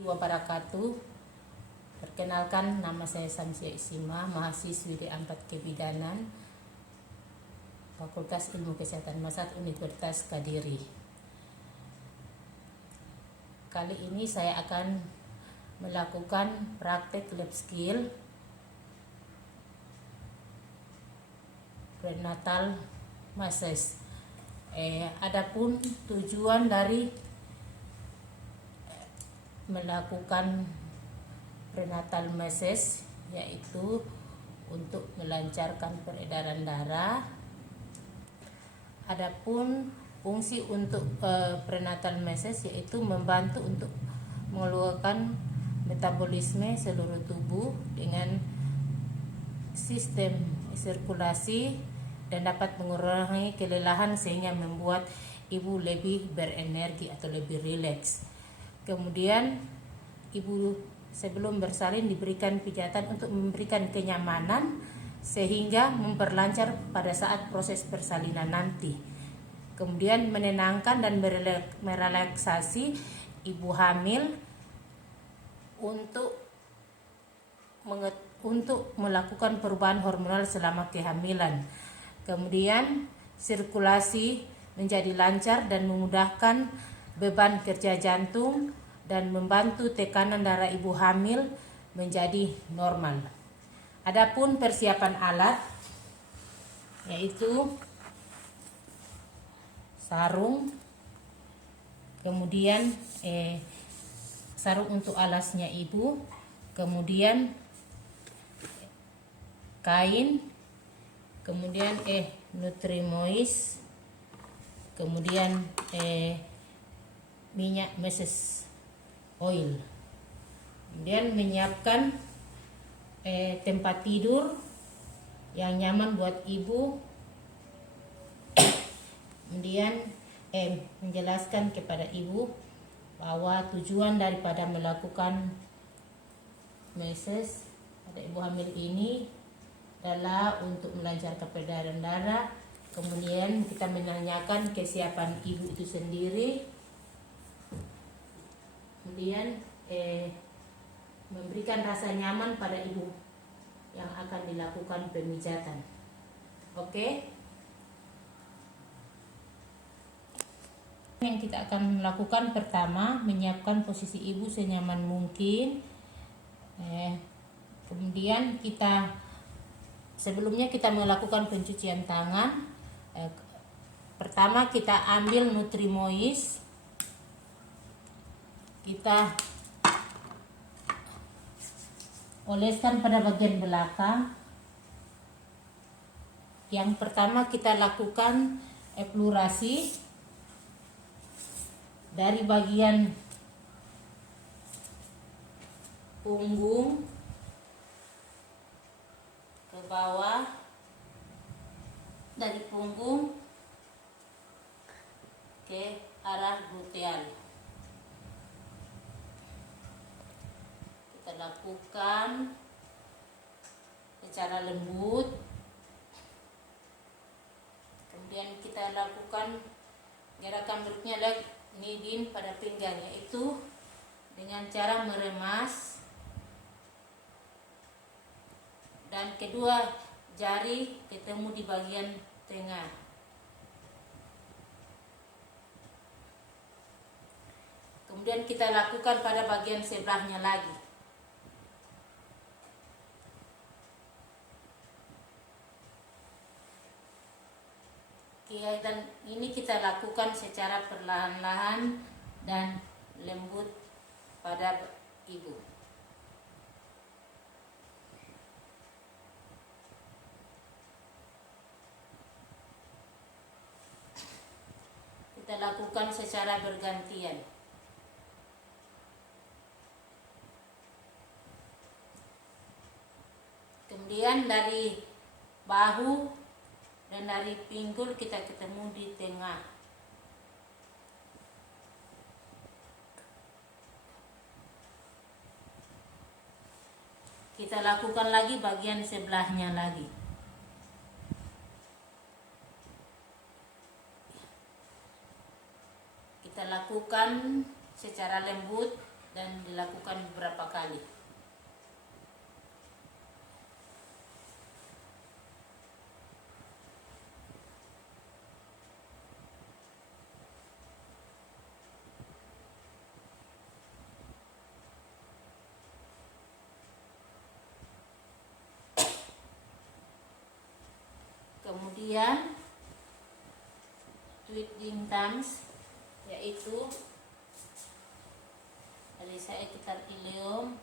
Wabarakatuh. Perkenalkan, nama saya Samsia Isima, mahasiswi D4 Kebidanan, Fakultas Ilmu Kesehatan Masat Universitas Kediri. Kali ini saya akan melakukan praktek lab skill prenatal massage. Adapun tujuan dari melakukan prenatal massage yaitu untuk melancarkan peredaran darah. Adapun fungsi untuk prenatal massage yaitu membantu untuk mengeluarkan metabolisme seluruh tubuh dengan sistem sirkulasi dan dapat mengurangi kelelahan sehingga membuat ibu lebih berenergi atau lebih rileks. Kemudian ibu sebelum bersalin diberikan pijatan untuk memberikan kenyamanan sehingga memperlancar pada saat proses persalinan nanti. Kemudian menenangkan dan merelaksasi ibu hamil untuk melakukan perubahan hormonal selama kehamilan. Kemudian sirkulasi menjadi lancar dan memudahkan beban kerja jantung dan membantu tekanan darah ibu hamil menjadi normal. Adapun persiapan alat yaitu sarung, kemudian sarung untuk alasnya ibu, kemudian kain, kemudian Nutrimoist, kemudian minyak meses oil. Kemudian menyiapkan tempat tidur yang nyaman buat ibu. Kemudian menjelaskan kepada ibu bahwa tujuan daripada melakukan meses pada ibu hamil ini adalah untuk melancarkan peredaran darah. Kemudian kita menanyakan kesiapan ibu itu sendiri. Kemudian memberikan rasa nyaman pada ibu yang akan dilakukan pemijatan. Oke. Yang kita akan lakukan pertama, menyiapkan posisi ibu senyaman mungkin. Kemudian sebelumnya kita melakukan pencucian tangan. Pertama kita ambil Nutrimoist, kita oleskan pada bagian belakang. Yang pertama kita lakukan eksplorasi dari bagian punggung ke bawah, dari punggung ke arah gluteal. Kita lakukan secara lembut. Kemudian kita lakukan gerakan berikutnya adalah kneading pada pinggang, yaitu dengan cara meremas dan kedua jari ketemu di bagian tengah. Kemudian kita lakukan pada bagian sebelahnya lagi. Dan ini kita lakukan secara perlahan-lahan dan lembut pada ibu. Kita lakukan secara bergantian. Kemudian dari bahu dan dari pinggul kita ketemu di tengah. Kita lakukan lagi bagian sebelahnya lagi. Kita lakukan secara lembut dan dilakukan beberapa kali. Kemudian twisting thumbs, yaitu dari saya sekitar ileum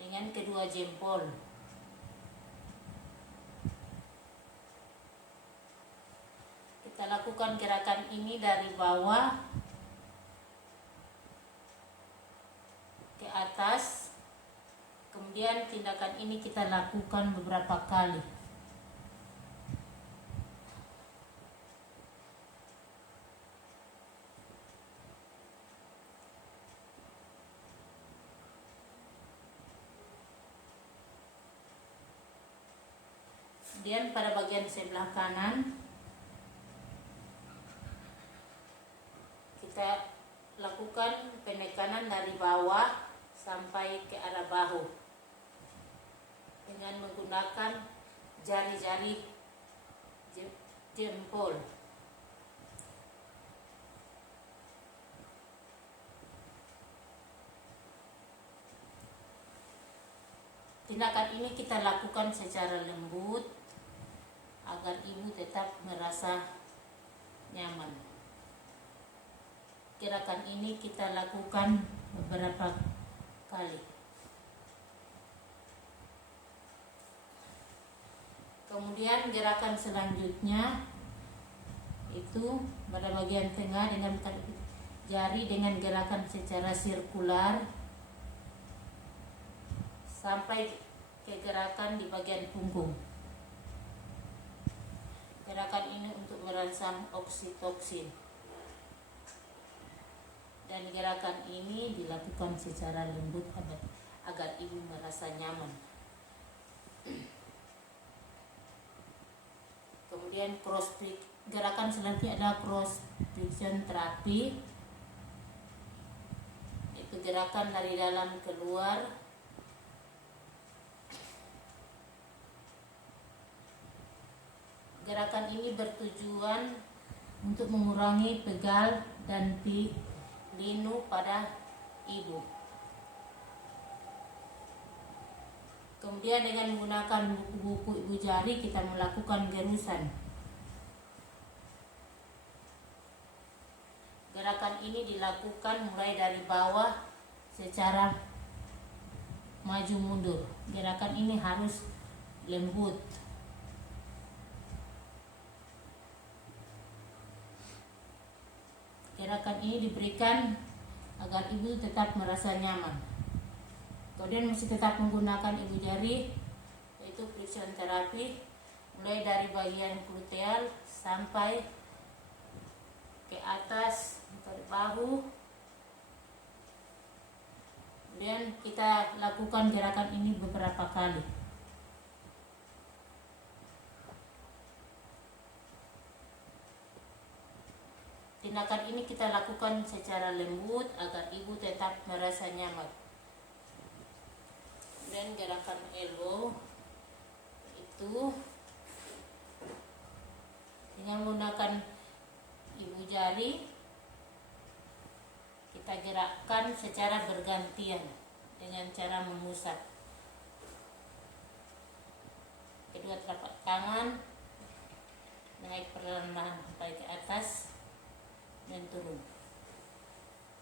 dengan kedua jempol. Kita lakukan gerakan ini dari bawah ke atas. Kemudian tindakan ini kita lakukan beberapa kali. Kemudian pada bagian sebelah kanan kita lakukan penekanan dari bawah sampai ke arah bahu dengan menggunakan jari-jari jempol. Tindakan ini kita lakukan secara lembut agar ibu tetap merasa nyaman. Gerakan ini kita lakukan beberapa kali. Kemudian gerakan selanjutnya itu pada bagian tengah dengan jari dengan gerakan secara sirkular sampai ke gerakan di bagian punggung. Gerakan ini untuk merangsang oksitoksin. Dan gerakan ini dilakukan secara lembut agar ibu merasa nyaman. Kemudian gerakan selanjutnya adalah cross friction terapi. Itu gerakan dari dalam keluar. Gerakan ini bertujuan untuk mengurangi pegal dan linu pada ibu. Kemudian dengan menggunakan buku-buku ibu jari kita melakukan gerusan. Gerakan ini dilakukan mulai dari bawah secara maju mundur. Gerakan ini harus lembut. Gerakan ini diberikan agar ibu tetap merasa nyaman. Kemudian masih tetap menggunakan ibu jari, yaitu friction terapi, mulai dari bagian gluteal sampai ke atas ke bahu. Kemudian kita lakukan gerakan ini beberapa kali. Tindakan ini kita lakukan secara lembut agar ibu tetap merasa nyaman. Dan gerakan elbow itu dengan menggunakan ibu jari kita gerakkan secara bergantian dengan cara mengusap kedua telapak tangan, naik perlahan sampai ke atas dan turun.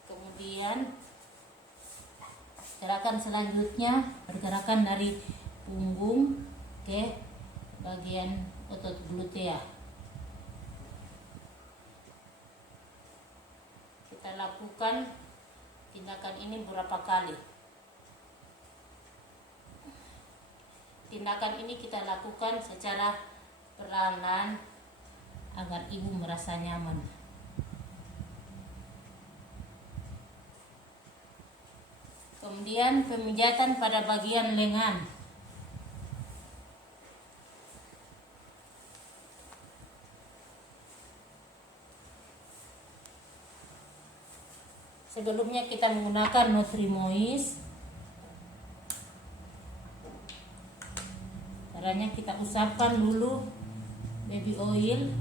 Kemudian gerakan selanjutnya pergerakan dari punggung ke bagian otot glutea. Kita lakukan tindakan ini beberapa kali. Tindakan ini kita lakukan secara perlahan agar ibu merasa nyaman. Kemudian pemijatan pada bagian lengan. Sebelumnya kita menggunakan Nutrimoist. Caranya kita usapkan dulu baby oil.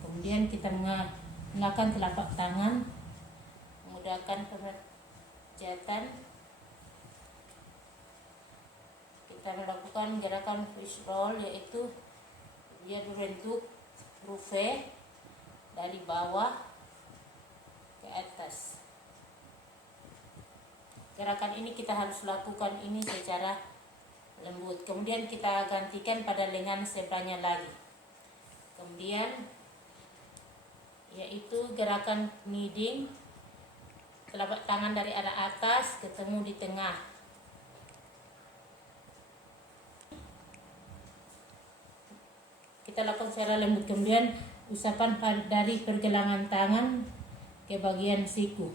Kemudian kita menggunakan telapak tangan, memudahkan pemerjatan. Kita melakukan gerakan fish roll, yaitu dia berbentuk huruf V dari bawah ke atas. Gerakan ini kita harus lakukan ini secara lembut. Kemudian kita gantikan pada lengan sebelahnya lagi. Kemudian yaitu gerakan kneading, telapak tangan dari arah atas ketemu di tengah. Kita lakukan secara lembut. Kemudian usapan dari pergelangan tangan ke bagian siku.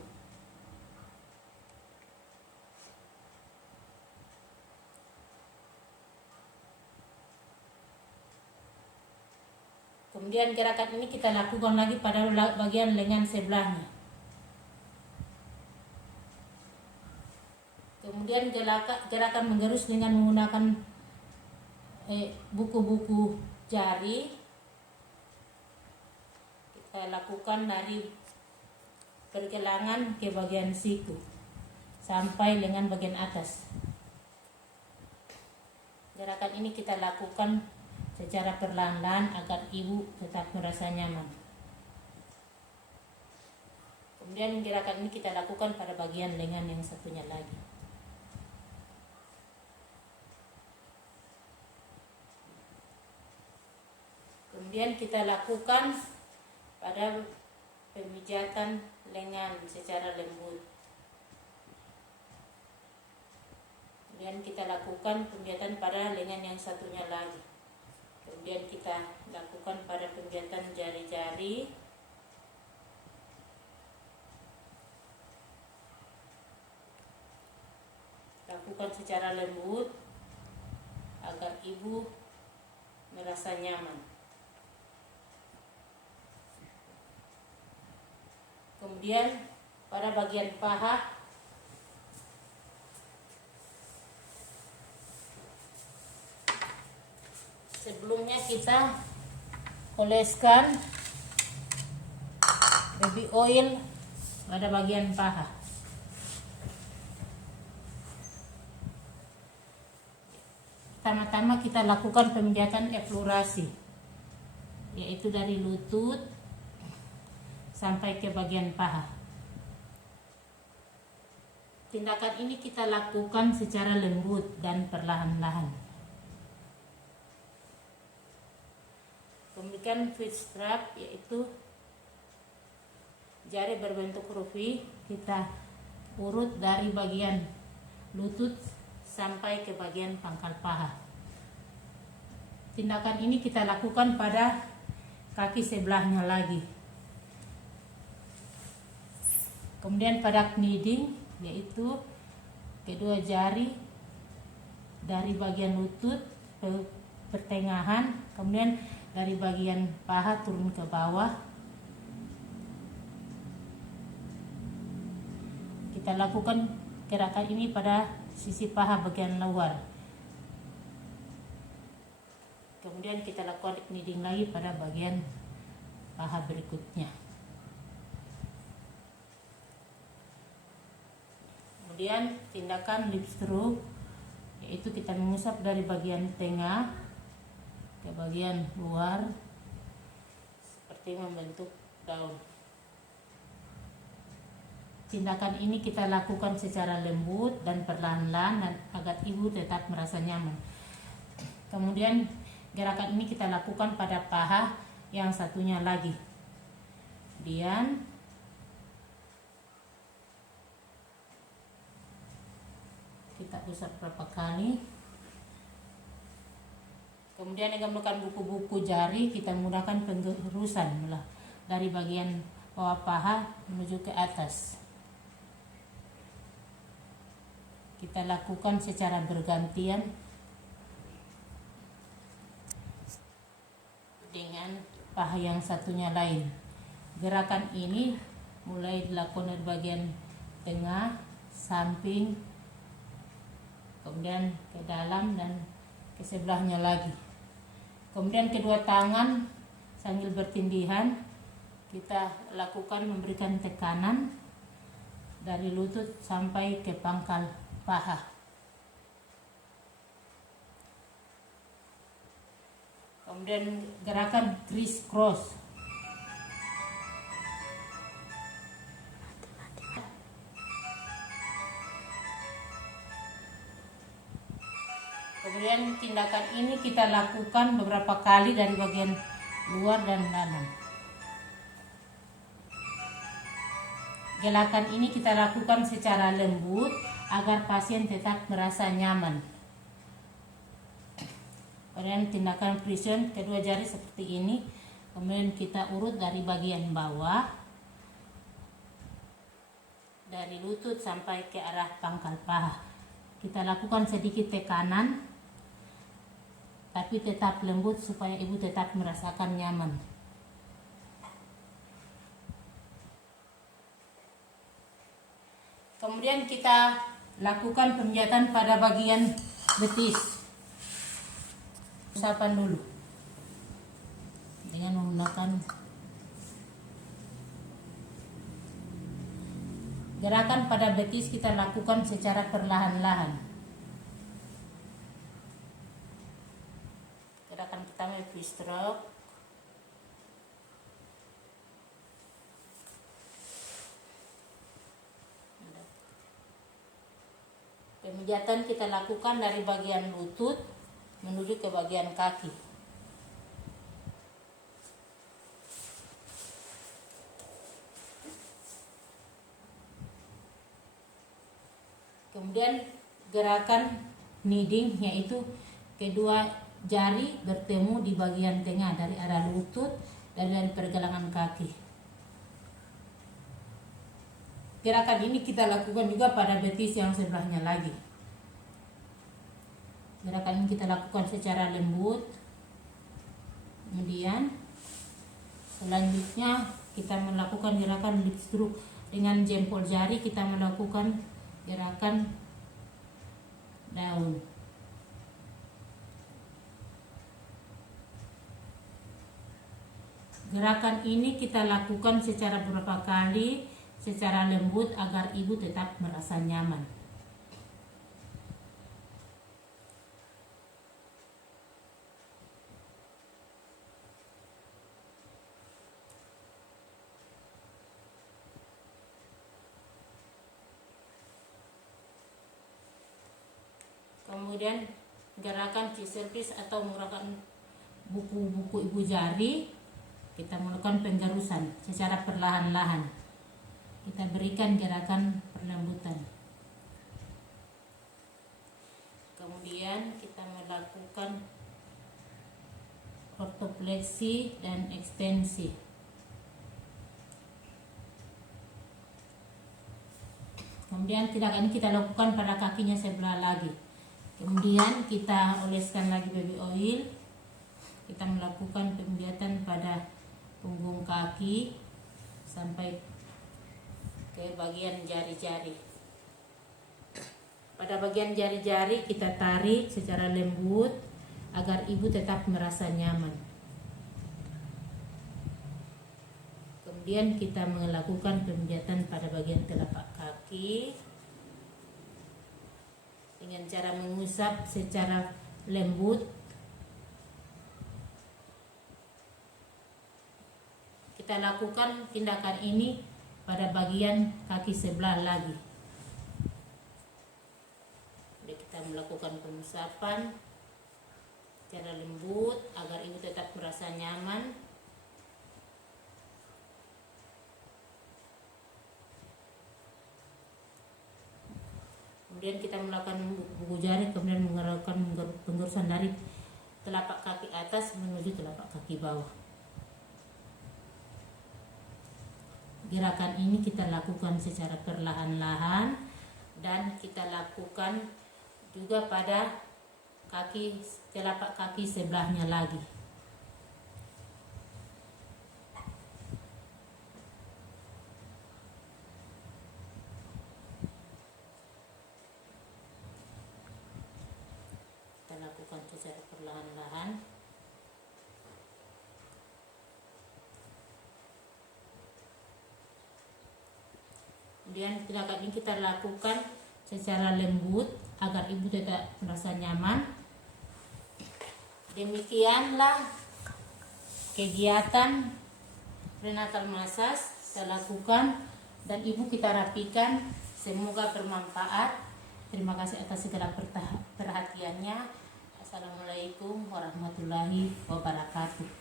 Kemudian gerakan ini kita lakukan lagi pada bagian lengan sebelahnya. Kemudian gerakan menggerus dengan menggunakan buku-buku jari. Kita lakukan dari pergelangan ke bagian siku sampai lengan bagian atas. Gerakan ini kita lakukan secara perlahan-lahan agar ibu tetap merasa nyaman. Kemudian gerakan ini kita lakukan pada bagian lengan yang satunya lagi. Kemudian kita lakukan pada pemijatan lengan secara lembut. Kemudian kita lakukan pemijatan pada lengan yang satunya lagi. Kemudian kita lakukan pada pemijatan jari-jari. Lakukan secara lembut agar ibu merasa nyaman. Kemudian pada bagian paha, sebelumnya kita oleskan baby oil pada bagian paha. Pertama-tama kita lakukan pemijatan eksplorasi, yaitu dari lutut sampai ke bagian paha. Tindakan ini kita lakukan secara lembut dan perlahan-lahan. Kemudian foot strap, yaitu jari berbentuk huruf V, kita urut dari bagian lutut sampai ke bagian pangkal paha. Tindakan ini kita lakukan pada kaki sebelahnya lagi. Kemudian pada kneading, yaitu kedua jari dari bagian lutut ke pertengahan, kemudian dari bagian paha turun ke bawah. Kita lakukan gerakan ini pada sisi paha bagian luar. Kemudian kita lakukan kneading lagi pada bagian paha berikutnya. Kemudian tindakan lip stroke, yaitu kita mengusap dari bagian tengah ke bagian luar seperti membentuk daun. Tindakan ini kita lakukan secara lembut dan perlahan-lahan agar ibu tetap merasa nyaman. Kemudian gerakan ini kita lakukan pada paha yang satunya lagi. Kemudian kita usap berapa kali. Kemudian yang menggunakan buku-buku jari, kita menggunakan penggerusan dari bagian bawah paha menuju ke atas. Kita lakukan secara bergantian dengan paha yang satunya lain. Gerakan ini mulai dilakukan dari bagian tengah, samping, kemudian ke dalam dan ke sebelahnya lagi. Kemudian kedua tangan sambil bertindihan kita lakukan memberikan tekanan dari lutut sampai ke pangkal paha. Kemudian gerakan criss cross. Kemudian tindakan ini kita lakukan beberapa kali dari bagian luar dan dalam. Gerakan ini kita lakukan secara lembut agar pasien tetap merasa nyaman. Kemudian tindakan precision, kedua jari seperti ini. Kemudian kita urut dari bagian bawah, dari lutut sampai ke arah pangkal paha. Kita lakukan sedikit tekanan, tapi tetap lembut supaya ibu tetap merasakan nyaman. Kemudian kita lakukan pemijatan pada bagian betis. Usapan dulu dengan menggunakan gerakan pada betis. Kita lakukan secara perlahan-lahan. Gerakan pertama V-stroke. Pemijatan kita lakukan dari bagian lutut menuju ke bagian kaki. Kemudian gerakan kneading, yaitu kedua jari bertemu di bagian tengah dari arah lutut dan dari pergelangan kaki. Gerakan ini kita lakukan juga pada betis yang sebelahnya lagi. Gerakan ini kita lakukan secara lembut. Kemudian selanjutnya kita melakukan gerakan lip stroke. Dengan jempol jari kita melakukan gerakan daun. Gerakan ini kita lakukan secara beberapa kali secara lembut agar ibu tetap merasa nyaman. Kemudian gerakan Chiselpiece atau menggunakan buku-buku ibu jari, kita melakukan penggarusan secara perlahan-lahan. Kita berikan gerakan perlembutan. Kemudian kita melakukan ortopleksi dan ekstensi. Kemudian tindakan ini kita lakukan pada kakinya sebelah lagi. Kemudian kita oleskan lagi baby oil. Kita melakukan pemijatan pada punggung kaki sampai ke bagian jari-jari. Pada bagian jari-jari kita tarik secara lembut agar ibu tetap merasa nyaman. Kemudian kita melakukan pemijatan pada bagian telapak kaki dengan cara mengusap secara lembut. Kita lakukan tindakan ini pada bagian kaki sebelah lagi. Jadi kita melakukan pengusapan secara lembut agar ibu tetap merasa nyaman. Kemudian kita melakukan buku jari, kemudian melakukan penggarusan dari telapak kaki atas menuju telapak kaki bawah. Gerakan ini kita lakukan secara perlahan-lahan dan kita lakukan juga pada telapak kaki sebelahnya lagi. secara perlahan-lahan. Kemudian tindakan ini kita lakukan secara lembut agar ibu tetap merasa nyaman. Demikianlah kegiatan prenatal massage kita lakukan dan ibu kita rapikan. Semoga bermanfaat. Terima kasih atas segala perhatiannya. Assalamualaikum warahmatullahi wabarakatuh.